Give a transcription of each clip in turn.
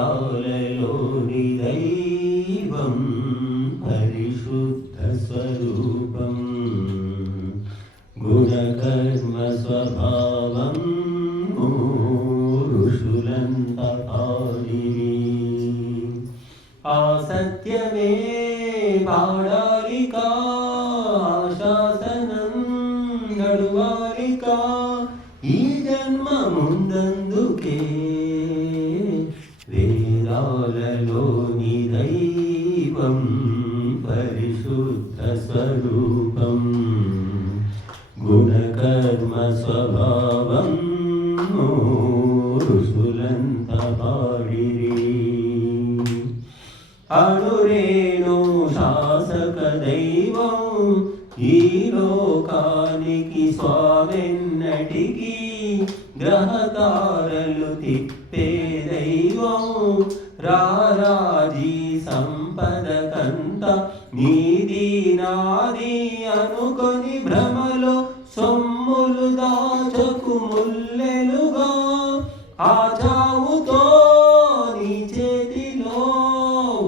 వేదాలలోని దైవం పరిశుద్ధ స్వరూపం గుణకర్మ స్వభావం ఋషులంత పాడిరి. ఆ సత్యమే పాడాలికా శాసనం నడువాలికా ఈ జన్మ ముందందుకే వేదాలలోని దైవం పరిశుద్ధ స్వరూపం గుణకర్మ స్వభావం ఋషులంత పాడిరి. అణురేణు శాసక దైవం ఈ లోకానికి స్వామెన్నటికీ గ్రహతారలు తిప్పే దైవం రారాజీ సంపదకంత నీది నాది అనుకొని భ్రమలో సొమ్ములు దాచకు ముల్లెలుగా ఆ చావుతో నీ చేతిలో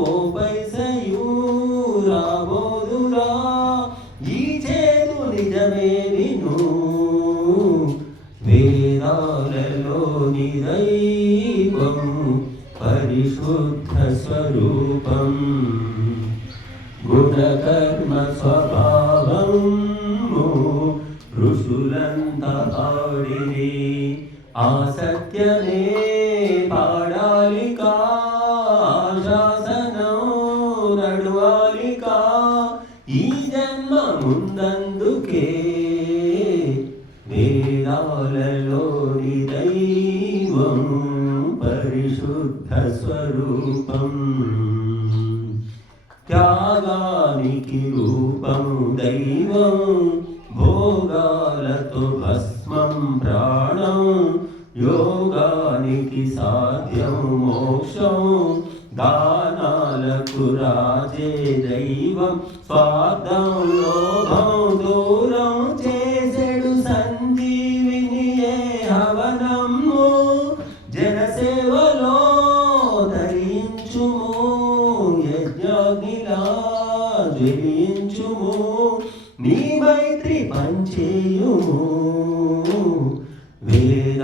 ఓ పైసయు రాబోదురా ఈ చేతు నిజమే విను వేదాలలోని దైవం పరిశుద్ధ స్వరూపం గుణకర్మ స్వభావం ఋషులంత పాడిరి. ఆ సత్యమే పాడాలికా శాసనం నడువాలికా ఈ జన్మ ముందందుకే వేదాలలోని దైవం పరిశుద్ధ స్వరూపం త్యాగానికి రూపం దైవం భోగాలతో భస్మం ప్రాణం యోగానికి సాధ్యం మోక్షం దానాలకు రాజే దైవం స్వార్థం లోభం దూరం చేసెడు సంజీవిని హవనము జనసేవలో ధరించుము యజ్ఞాగ్నిలా జ్వలించుము నీ మైత్రి పంచేయుము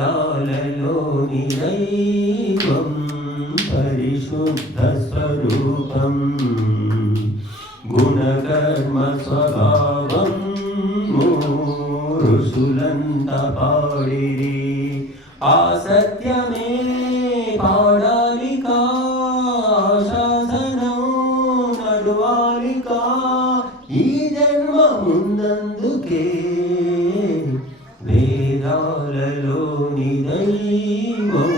వేదాలలోని దైవం పరిశుద్ధ స్వరూపం గుణకర్మ స్వభావం ఋషులంత పాడిరి. ఆ సత్యమే పాడాలికా శాసనం నడువాలికా ఈ జన్మ ముందందుకే వేదాలలోని దైవం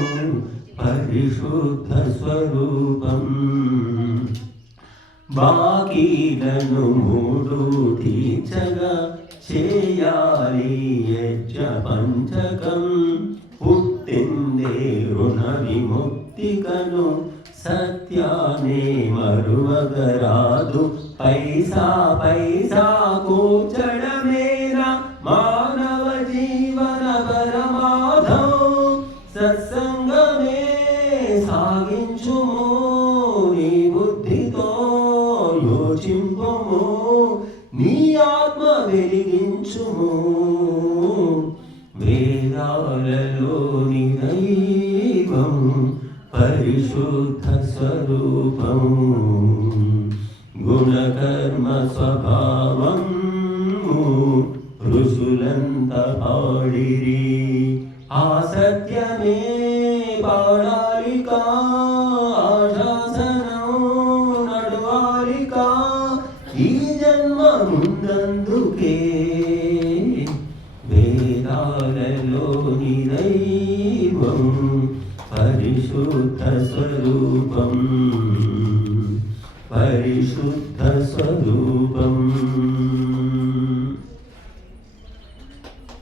పరిశుద్ధ స్వరూపం బాకీలను మూడు తీర్చగా చేయాలి యజ్ఞ పంచకం పుట్టిందే రుణ విముక్తికను సత్యాన్ని మరువగరాదు పైసా పైసా కూర్చడమేనా మానవ జీవన పరమాధం సత్సంగమే సాగించుము నీ బుద్ధితో యోచింపుము నీ ఆత్మ వెలిగించుము వేదాలలోని దైవం పరిశుద్ధ స్వరూపం గుణకర్మ స్వభావం ఋషులంత పాడిరి. ఆ సత్యమే పాడాలికా శాసనం నడువాలికా ఈ జన్మ ముందందుకే వేదాలలోని దైవం పరిశుద్ధ స్వరూపం పరిశుద్ధ స్వరూపం